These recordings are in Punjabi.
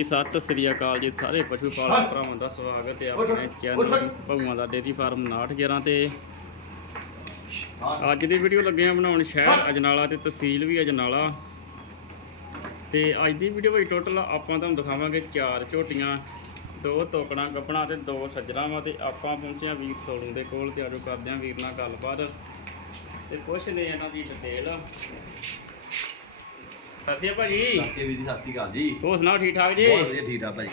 ਜੀ ਸਤਿ ਸ੍ਰੀ ਅਕਾਲ ਜੀ ਸਾਰੇ ਪਸ਼ੂ ਪਾਲਕ ਭਰਾਵਾਂ ਦਾ ਸਵਾਗਤ ਹੈ ਆਪਣੇ ਚੈਨਲ ਭਗਵਾਂ ਦਾ ਡੇਰੀ ਫਾਰਮ 911 ਤੇ। ਅੱਜ ਦੀ ਵੀਡੀਓ ਲੱਗੇ ਆ ਬਣਾਉਣ ਸ਼ਹਿਰ ਅਜਨਾਲਾ ਤੇ ਤਹਿਸੀਲ ਵੀ ਅਜਨਾਲਾ। ਤੇ ਅੱਜ ਦੀ ਵੀਡੀਓ ਵਿੱਚ ਟੋਟਲ ਆਪਾਂ ਤੁਹਾਨੂੰ ਦਿਖਾਵਾਂਗੇ ਚਾਰ ਝੋਟੀਆਂ ਦੋ ਤੋਕੜਾਂ ਗੱਪਣਾ ਤੇ ਦੋ ਸੱਜਣਾਂ ਤੇ ਆਪਾਂ ਪਹੁੰਚੇ ਹਾਂ ਵੀਰ ਸੋਲੂ ਦੇ ਕੋਲ ਤੇ ਆਜੋ ਕਰਦੇ ਹਾਂ ਵੀਰ ਨਾਲ ਗੱਲਬਾਤ। ਤੇ ਪੁੱਛਦੇ ਇਹਨਾਂ ਦੀ ਡਿਟੇਲ ਸਤਿ ਸ਼੍ਰੀ ਅਕਾਲ ਭਾਜੀ। ਸਤਿ ਵੀਰ ਜੀ ਸਤਿ ਸ਼੍ਰੀ ਅਕਾਲ ਜੀ। ਹੋਰ ਸੁਣਾਓ ਠੀਕ ਠਾਕ ਜੀ? ਬਹੁਤ ਵਧੀਆ ਠੀਕ ਠਾਕ ਭਾਈ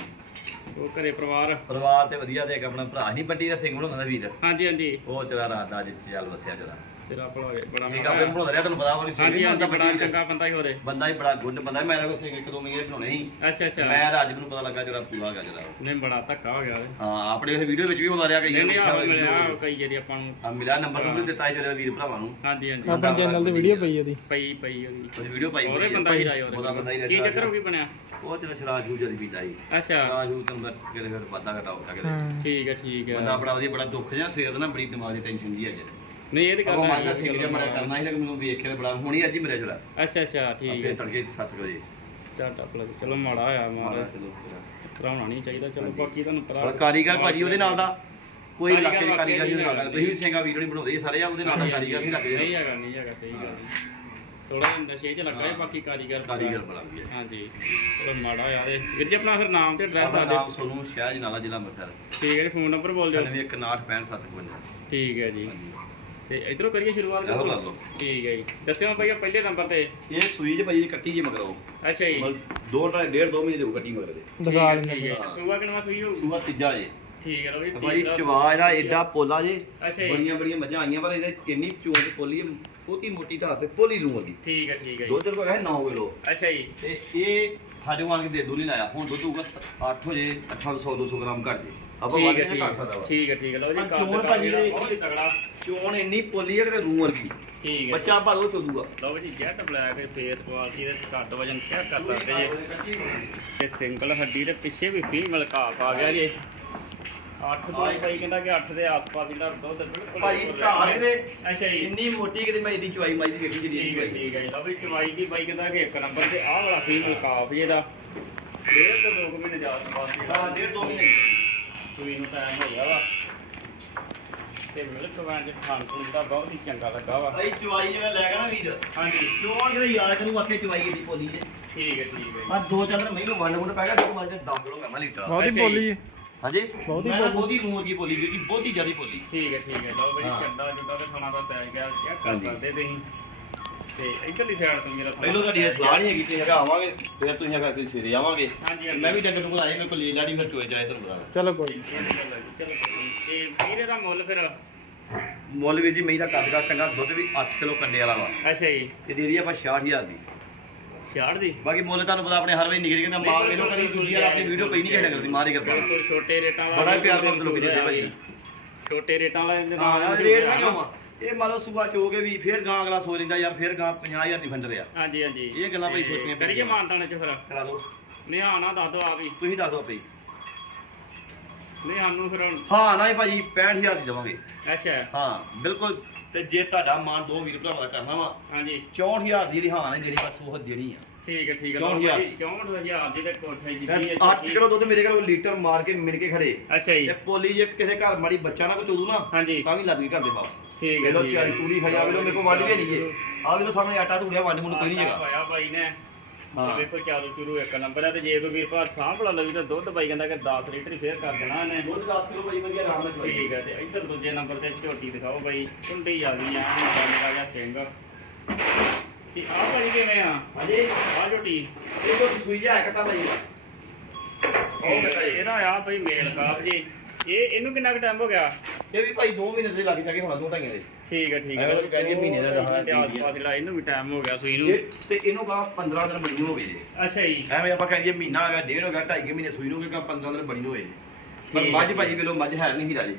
ਉਹ ਘਰੇ ਪਰਿਵਾਰ? ਪਰਿਵਾਰ ਤੇ ਵਧੀਆ ਤੇ ਇੱਕ ਆਪਣਾ ਭਰਾ ਨਹੀਂ ਪੱਟੀ ਦਾ ਸਿੰਘ ਬਣਾਉਂਦਾ ਵੀਰ। ਹਾਂਜੀ ਹਾਂਜੀ। ਉਹ ਚਲਾ ਰਾਤ ਦਾ ਅੱਜ ਚੱਲ ਵਸਿਆ ਜਰਾ ਤੇਰਾ ਭਲਾ ਹੋਵੇ, ਬੜਾ ਆਪੇ ਹੈ। ਬਣਾਉਂਦਾ ਰਿਹਾ ਤੁਹਾਨੂੰ ਪਤਾ ਵਾ ਨਹੀਂ ਸਿੰਘ ਹਾਂਜੀ ਨਹੀਂ ਹਾਂਜੀ ਬੜਾ ਚੰਗਾ ਬੰਦਾ ਹੀ ਹੋਰੇ ਬੰਦਾ ਹੀ ਬੜਾ ਗੁੱਡ ਬੰਦਾ ਮੈਂ ਤਾਂ ਕੋਈ ਸਿੰਘ ਇੱਕ ਦੋ ਮਹੀਨੇ ਬਣਾਉਣੇ ਸੀ। ਅੱਛਾ ਅੱਛਾ। ਮੈਂ ਤਾਂ ਅੱਜ ਮੈਨੂੰ ਪਤਾ ਲੱਗਾ ਜਰਾ ਪੂਰਾ ਗਿਆ ਜਰਾ ਨਹੀਂ ਬੜਾ ਧੱਕਾ ਹੋ ਗਿਆ ਵੇ ਹਾਂ ਆਪਣੇ ਇਹ ਵੀਡੀਓ ਵਿੱਚ ਵੀ ਆਉਂਦਾ ਰਿਹਾ ਕਈ ਨਹੀਂ ਹੋਇਆ ਮਿਲਿਆ ਕਈ ਜਿਹੜੀ ਆਪਾਂ ਨੂੰ। ਆ ਮਿਲਿਆ ਨੰਬਰ ਨੂੰ ਦਿੱਤਾ ਜਿਹੜੇ ਵੀਰ ਭਰਾਵਾਂ ਨੂੰ। ਹਾਂਜੀ ਹਾਂਜੀ। ਆਪਾਂ ਚੈਨਲ ਤੇ ਵੀਡੀਓ ਪਈ ਉਹਦੀ। ਪਈ ਪਈ ਉਹਦੀ। ਉਹਦੀ ਵੀਡੀਓ ਪਾਈ ਉਹਦੇ ਹੋਈ ਬੰਦਾ ਹੀ ਰਾਇ ਉਹਦਾ ਬੰਦਾ ਹੀ ਕੀ ਚੱਕਰ ਹੋ ਗਈ ਬਣਿਆ? ਉਹ ਚਲ ਸ਼ਰਾਜ ਜੂ ਜਦੀ ਪੀਤਾ ਸੀ। ਅੱਛਾ। ਸ਼ਰਾਜ ਜੂ ਤੁਹਾਨੂੰ ਕਿਤੇ ਫਿਰ ਵਾਧਾ ਘਟਾ ਹੋ ਸਕਦਾ ਹਾਂ। ਠੀਕ ਹੈ ਠੀਕ ਬੰਦਾ ਹੈ ਬੜਾ ਵਧੀਆ ਬੜਾ ਦੁੱਖ ਜਿਹਾ ਸਵੇਰ ਦਾ ਨਾ ਬੜੀ ਦਿਮਾਗ ਦੀ ਟੈਨਸ਼ਨ ਦੀ ਹੈ ਅੱਜ ਨਹੀਂ ਇਹ ਤੇ ਗੱਲ ਉਹ ਮਾਤਾ ਸਿੰਘ ਬੜਾ ਕਰਨਾ ਸੀ ਮੈਨੂੰ ਵੇਖ ਕੇ ਤੇ ਬੜਾ ਹੁਣੀ ਅੱਜ ਹੀ ਮਿਲਿਆ ਜਰਾ ਅੱਛਾ ਅੱਛਾ ਠੀਕ ਅਸੀਂ ਹੈ। ਤੜਕੇ 7 ਵਜੇ। ਚੱਲ ਟੱਪ ਲੱਗ ਚਲੋ ਮਾੜਾ ਹੋਇਆ ਮਾਰਾ ਚਲੋ। ਕਰਾਉਣਾ ਨਹੀਂ ਚਾਹੀਦਾ ਚਲੋ ਬਾਕੀ ਤੁਹਾਨੂੰ ਪਤਾ ਕਾਰੀਗਰ ਭਾਜੀ ਉਹਦੇ ਨਾਲ ਦਾ। ਕੋਈ ਇਲਾਕੇ ਦੇ ਕਾਰੀਗਰ ਨਹੀਂ ਲੱਗਦਾ। ਤੁਸੀਂ ਵੀ ਸਿੰਘਾ ਵੀਡੀਓ ਨਹੀਂ ਬਣਾਉਂਦੇ ਸਾਰੇ ਆ ਉਹਦੇ ਨਾਲ ਦਾ ਕਾਰੀਗਰ ਨਹੀਂ ਨਹੀਂ ਹੈਗਾ ਨਹੀਂ ਹੈਗਾ ਸਹੀ ਗੱਲ ਥੋੜਾ ਨਸ਼ੇ 'ਚ ਲੱਗਾ ਹੈ ਬਾਕੀ ਕਾਰੀਗਰ ਬੜਾ- ਕਾਰੀਗਰ ਬੜਾ ਵੀ ਹੈ ਹਾਂਜੀ। ਚਲੋ ਮਾੜਾ ਯਾਰ ਇਹ ਵੀਰ ਜੀ ਆਪਣਾ ਫਿਰ ਨਾਮ ਤੇ ਐਡਰੈਸ ਆਪਣਾ ਦੱਸ ਦਿਓ। ਨਾਮ ਸੋਨੂੰ ਸ਼ਹਿਰ ਜਨਾਲਾ ਜ਼ਿਲ੍ਹਾ ਅੰਮ੍ਰਿਤਸਰ। ਠੀਕ ਹੈ ਜੀ ਫੋਨ ਨੰਬਰ ਬੋਲ ਦਿਓ। 9165655755 ਠੀਕ ਹੈ ਜੀ। ਤੇ ਇਧਰੋਂ ਕਰੀਏ ਸ਼ੁਰੂਆਤ ਇਹੋ? ਕਰ ਲਓ। ਠੀਕ ਹੈ ਜੀ। ਦੱਸਿਓ ਭਈਆ ਪਹਿਲੇ ਨੰਬਰ ਤੇ। ਇਹ ਸੂਈ ਚ ਭਾਜੀ ਕੱਟੀ ਜੀ ਮਗਰੋਂ। ਅੱਛਾ ਜੀ। ਮਤਲਬ ਦੋ ਢਾਈ ਡੇਢ ਦੋ ਮਹੀਨੇ ਦੇ ਕੱਟੀ ਮਗਰ ਦੇ ਦਿਖਾ ਠੀਕ ਹੈ, ਸੂਆ ਕਿਨਵਾ ਸੂਈ ਹੋਊ? ਸੂਆ ਤੀਜਾ ਜੇ। ਠੀਕ ਹੈ ਲੋ ਵੀ ਭਾਈ ਤੀਸਰਾ ਚਵਾ ਇਹਦਾ ਐਡਾ ਪੋਲਾ ਜੇ। ਅੱਛਾ ਜੀ। ਬੜੀਆਂ ਬੜੀਆਂ ਮੱਝਾਂ ਆਈਆਂ ਪਰ ਇਹਦੇ ਕਿੰਨੀ ਚੋਂਚ ਪੋਲੀ ਹੈ। ਬਹੁਤੀ ਮੋਟੀ ਧਾਰ ਤੇ ਪੋਲੀ ਰੂ ਦੀ ਠੀਕ ਹੈ ਠੀਕ ਹੈ ਜੀ। ਦੁੱਧ ਰੁਪਏ ਹੈ 9 ਕਿਲੋ। ਅੱਛਾ ਜੀ। ਤੇ ਇਹ ਸਾਡੇ ਵਾਂਗ ਦੇ ਦੋ ਨਹੀਂ ਲਾਇਆ। ਹੁਣ ਦੁੱਧ ਹੋਊਗਾ 8 ਹੋ ਜੇ 800 200 ਗ੍ਰਾਮ ਘੱਟ ਜੇ। ਆਪਾਂ ਠੀਕ ਵੱਧ ਹੈ ਨਹੀਂ ਠੀਕ ਘੱਟ ਸਕਦਾ ਹੈ। ਵਾ। ਠੀਕ ਹੈ ਠੀਕ ਹੈ। ਲੋ ਜੀ ਪਰ ਚੋਣ ਕਾਠ ਭਾਜੀ ਦੇ- ਬਹੁਤ ਹੀ ਤਗੜਾ। ਚੋਣ ਇੰਨੀ ਪੋਲੀ ਹੈ ਕਿ ਰੂ ਵਰਗੀ। ਠੀਕ ਹੈ ਬੱਚਾ ਭਾਲੋ ਚੋਦੂਗਾ। ਲਓ ਜੀ ਜੈਟ ਬਲੈਕ ਫੇਸ ਕੁਆਲਿਟੀ ਦੇ ਘੱਟ ਵਜਨ ਚੈੱਕ ਕਰ ਸਕਦੇ ਜੀ। ਤੇ ਸਿੰਗਲ ਹੱਡੀ ਦੇ ਪਿੱਛੇ ਵੀ ਫੀਮੇਲ ਕਾਫ ਆ ਗਿਆ ਜੀ। 8 ਤੋਂ ਭਾਈ ਕਹਿੰਦਾ ਕਿ 8 ਦੇ ਆਸ-ਪਾਸ ਜਿਹੜਾ ਦੁੱਧ ਬਿਲਕੁਲ ਭਾਈ ਧਾਰ ਕਿਤੇ ਅੱਛਾ ਜੀ। ਇੰਨੀ ਮੋਟੀ ਕਿਤੇ ਮੈਂ ਇਹਦੀ ਚੁਆਈ ਮਾਈ ਦੀ ਵੇਖੀ ਜਿਹੜੀ ਠੀਕ ਹੈ ਇਹਦੀ ਠੀਕ ਹੈ ਜੀ। ਲਓ ਵੀ ਚਵਾਈ ਦੀ ਬਾਈ ਕਹਿੰਦਾ ਕਿ ਇੱਕ ਨੰਬਰ ਤੇ ਆਹ ਵਾਲਾ ਫੀਮੇਲ ਕਾਫ ਜੀ ਇਹਦਾ। ਡੇਢ ਤੋਂ ਦੋ ਕੁ ਮਹੀਨੇ ਦੇ ਆਸ-ਪਾਸ ਹਾਂ ਜਿਹੜਾ ਡੇਢ ਦੋ ਮਹੀਨੇ। ਸੂਈ ਨੂੰ ਟਾਈਮ ਹੋ ਗਿਆ ਵਾ। ਤੇ ਮਿਲਕ ਦੇ ਖਾਣ ਪੀਣ ਦਾ ਬਹੁਤ ਹੀ ਚੰਗਾ ਲੱਗਾ ਵਾ। ਭਾਈ ਚੁਆਈ ਜਿਹੜਾ ਲੈ ਗਿਆ ਨਾ ਵੀਰ। ਹਾਂਜੀ। ਚੋਣ ਕਿਤੇ ਯਾਦ ਕਰੂ ਵਾਕੇ ਚੁਆਈ ਇਹਦੀ ਪੋਲੀ ਜੇ। ਠੀਕ ਹੈ ਠੀਕ ਹੈ ਜੀ। ਆ ਦੋ ਚਾਰ ਮਹੀਨੇ ਵੰਡ ਵੰਡ ਪੈ ਗਿਆ ਦੋ ਮਾਜ 10 ਕਿਲੋ ਮੈਂ ਲੀਟਰ। ਬਹੁਤੀ ਜੀ। ਬੋਲੀ ਹੈ। ਹਾਂਜੀ? ਬਹੁਤੀ। ਬਹੁਤੀ ਨੂੰ ਵਰਗੀ ਬੋਲੀ ਜੀ ਬਹੁਤੀ ਜ਼ਿਆਦੀ ਬੋਲੀ ਠੀਕ ਹੈ ਠੀਕ ਹੈ। ਲਓ ਹਾਂ। ਚੱਡਾ ਜੁੱਡਾ ਤੇ ਖਾਣਾ ਦਾ ਸੈਜ ਗਿਆ। ਚੈੱਕ ਕਰ। ਸਕਦੇ ਤੁਸੀਂ? ਤੇ ਇਧਰਲੀ ਸਾਈਡ ਤੋਂ ਮੇਰਾ ਪਹਿਲੋਂ ਤੁਹਾਡੀ ਇਹ ਸਲਾਹ ਨਹੀਂ ਹੈਗੀ ਕਿ ਹੈਗਾ ਆਵਾਂਗੇ ਫਿਰ ਤੁਸੀਂ ਹੈਗਾ ਕਿ ਸਿਰੇ ਆਵਾਂਗੇ। ਹਾਂਜੀ ਹਾਂਜੀ। ਮੈਂ ਵੀ ਡੰਗਰ ਨੂੰ ਆਏ ਮੇਰੇ ਕੋਲ ਲੀਲ ਲਾੜੀ ਫਿਰ ਚੋਏ ਜਾਏ ਤੁਹਾਨੂੰ ਬਤਾ ਚਲੋ ਕੋਈ ਚਲੋ ਤੇ ਵੀਰੇ ਦਾ ਮੁੱਲ ਫਿਰ? ਮੁੱਲ ਵੀਰ ਜੀ ਮਈ ਦਾ ਕੱਦ ਦਾ ਚੰਗਾ ਦੁੱਧ ਵੀ 8 ਕਿਲੋ ਕੰਡੇ ਵਾਲਾ ਵਾ। ਅੱਛਾ ਜੀ। ਤੇ ਦੇ ਦੀ ਆਪਾਂ 66000 ਦੀ। 66 ਦੀ? ਬਾਕੀ ਮੁੱਲ ਤੁਹਾਨੂੰ ਪਤਾ ਆਪਣੇ ਹਰ ਵੇਲੇ ਨਿਕਲ ਜਾਂਦਾ ਮਾਲ ਵੇਲੋ ਕਦੀ ਦੂਜੀ ਵਾਰ ਆਪਣੀ ਵੀਡੀਓ ਪਈ ਨਹੀਂ ਕਿਸੇ ਨਗਰ ਦੀ ਮਾਰ ਕਰਦਾ। ਬਿਲਕੁਲ ਛੋਟੇ ਰੇਟਾਂ ਵਾਲਾ ਬੜਾ ਪਿਆਰ ਨਾਲ ਲੋਕੀ ਦਿੰਦੇ ਭਾਈ। ਛੋਟੇ ਰੇਟਾਂ ਵਾਲਾ ਇਹਦੇ ਹਾਂ ਰੇਟ ਨਾ। ਆ? ਇਹ ਮੰਨ ਲਓ ਸੂਬਾ ਚੋ ਕੇ ਵੀ ਫਿਰ ਗਾਂ ਅਗਲਾ ਸੋਚ ਲੈਂਦਾ ਯਾਰ ਫਿਰ ਗਾਂ 50000 ਦੀ ਫੰਡਦੇ ਆ। ਹਾਂਜੀ ਹਾਂਜੀ। ਇਹ ਗੱਲਾਂ ਭਾਈ ਸੋਚਣੀਆਂ ਕਰੀਏ ਪੈਂਦੀਆਂ। ਮਾਨਤਾਣੇ ਚ ਫਿਰ। ਕਰਾ ਦਿਓ। ਨਹੀਂ ਹਾਂ ਨਾ ਦੱਸ ਦੋ ਆਪ ਹੀ ਤੁਸੀਂ ਦੱਸੋ ਆਪੇ ਨਹੀਂ ਸਾਨੂੰ ਫਿਰ ਹੁਣ ਹਾਂ ਨਾ ਹੀ ਭਾਜੀ 65000 ਦੀ ਦੇਵਾਂਗੇ। ਅੱਛਾ। ਹਾਂ ਬਿਲਕੁਲ। ਤੇ ਜੇ ਤੁਹਾਡਾ ਮਾਨ ਦੋ ਵੀਰ ਭਰਾਵਾਂ ਦਾ ਕਰਨਾ ਵਾ ਹਾਂਜੀ। 64000 ਦੀ ਜਿਹੜੀ ਹਾਂ ਨੇ ਜਿਹੜੀ ਬਸ ਉਹ ਦੇਣੀ ਆ। ਠੀਕ ਹੈ ਠੀਕ ਹੈ। ਚੌਂਹਠ ਹਜ਼ਾਰ। 64000 ਦੀ ਤੇ ਕੋਠੇ ਦੀ ਹੈ 8 ਕਿਲੋ ਦੁੱਧ ਮੇਰੇ ਘਰੋਂ ਲੀਟਰ ਮਾਰ ਕੇ ਮਿਣ ਕੇ ਖੜੇ। ਅੱਛਾ ਜੀ। ਤੇ ਪੋਲੀ ਜੇ ਕਿਸੇ ਘਰ ਮਾੜੀ ਬੱਚਾ ਨਾ ਕੋਈ ਚੋਦੂ ਨਾ ਹਾਂਜੀ। ਤਾਂ ਵੀ ਲੱਗ ਗਈ ਘਰ ਦੇ ਵਾਪਸ। ਠੀਕ ਹੈ ਠੀਕ ਚਾਰੀ ਹੈ ਤੂੜੀ ਖਜਾ ਵੇਲੋ ਮੇਰੇ ਕੋਲ ਵੱਢ ਵੀ ਨਹੀਂ ਜੇ। ਆ ਵੇਲੋ ਸਾਹਮਣੇ ਆਟਾ ਧੂੜਿਆ ਵੰਡ ਮੈਨੂੰ ਕੋਈ ਨਹੀਂ ਹੈਗਾ। ਹੋਇਆ ਬਾਈ ਨੇ। ਹਾਂ। ਦੇਖੋ ਚਾਲੂ ਚੁਰੂ ਇੱਕ ਨੰਬਰ ਹੈ ਤੇ ਜੇ ਕੋਈ ਵੀਰ ਭਰਾ ਸਾਂਭ ਲਾ ਲਵੀ ਤਾਂ ਦੁੱਧ ਬਾਈ ਕਹਿੰਦਾ ਕਿ 10 ਲੀਟਰ ਹੀ ਫੇਰ ਕਰ ਦੇਣਾ ਇਹਨੇ। ਦੁੱਧ 10 ਕਿਲੋ ਭਾਈ ਵਧੀਆ ਆਰਾਮ ਨਾਲ ਠੀਕ ਹੈ ਤੇ ਇੱਧਰ ਦੂਜੇ ਨੰਬਰ ਤੇ ਝੋਟੀ ਦਿਖਾਓ ਬਾਈ। ਕੁੰਡੀ ਆ ਗਈ ਆ ਨਿਕਾ ਜਿਹਾ ਸਿੰਘ। ਤੇ ਆਹ ਭਾਈ ਕਿਵੇਂ ਆ? ਹਾਂਜੀ। ਆਹ ਝੋਟੀ ਇਹ ਜੋ ਸੂਈ ਜਾ ਕੱਟਾ ਭਾਈ। ਉਹ ਕੱਟਾ ਜੀ। ਇਹਦਾ ਆ ਭਾਈ ਮੇਲ ਕਾਪ ਜੀ। ਇਹ ਇਹਨੂੰ ਕਿੰਨਾ ਕੁ ਟਾਈਮ ਹੋ ਗਿਆ? ਇਹ ਵੀ ਭਾਈ 2 ਮਹੀਨੇ ਦੇ ਲੱਗ ਜਾਗੇ ਹੁਣ ਦੋ ਢਾਈਆਂ ਦੇ। ਠੀਕ ਹੈ ਠੀਕ ਹੈ ਐਵੇਂ ਤਾਂ ਮਹੀਨੇ ਦਾ ਆਸ-ਪਾਸ ਜਿਹੜਾ ਇਹਨੂੰ ਵੀ ਟਾਈਮ ਹੋ ਗਿਆ ਸੂਈ ਨੂੰ। ਤੇ ਇਹਨੂੰ 15 ਦਿਨ ਬਣੀ ਨੂੰ ਹੋ ਗਏ ਜੇ। ਅੱਛਾ ਜੀ। ਐਵੇਂ ਆਪਾਂ ਕਹਿ ਦਈਏ ਮਹੀਨਾ ਹੋ ਗਿਆ ਡੇਢ ਹੋ ਗਿਆ ਢਾਈ ਕੁ ਮਹੀਨੇ ਸੂਈ ਨੂੰ ਕਿ 15 ਦਿਨ ਬਣੀ ਜੇ। ਪਰ ਠੀਕ ਮੱਝ ਹੈ। ਭਾਜੀ ਵੇਲੋ ਮੱਝ ਹੈ ਨਹੀਂ ਹੀਰਾ ਜੀ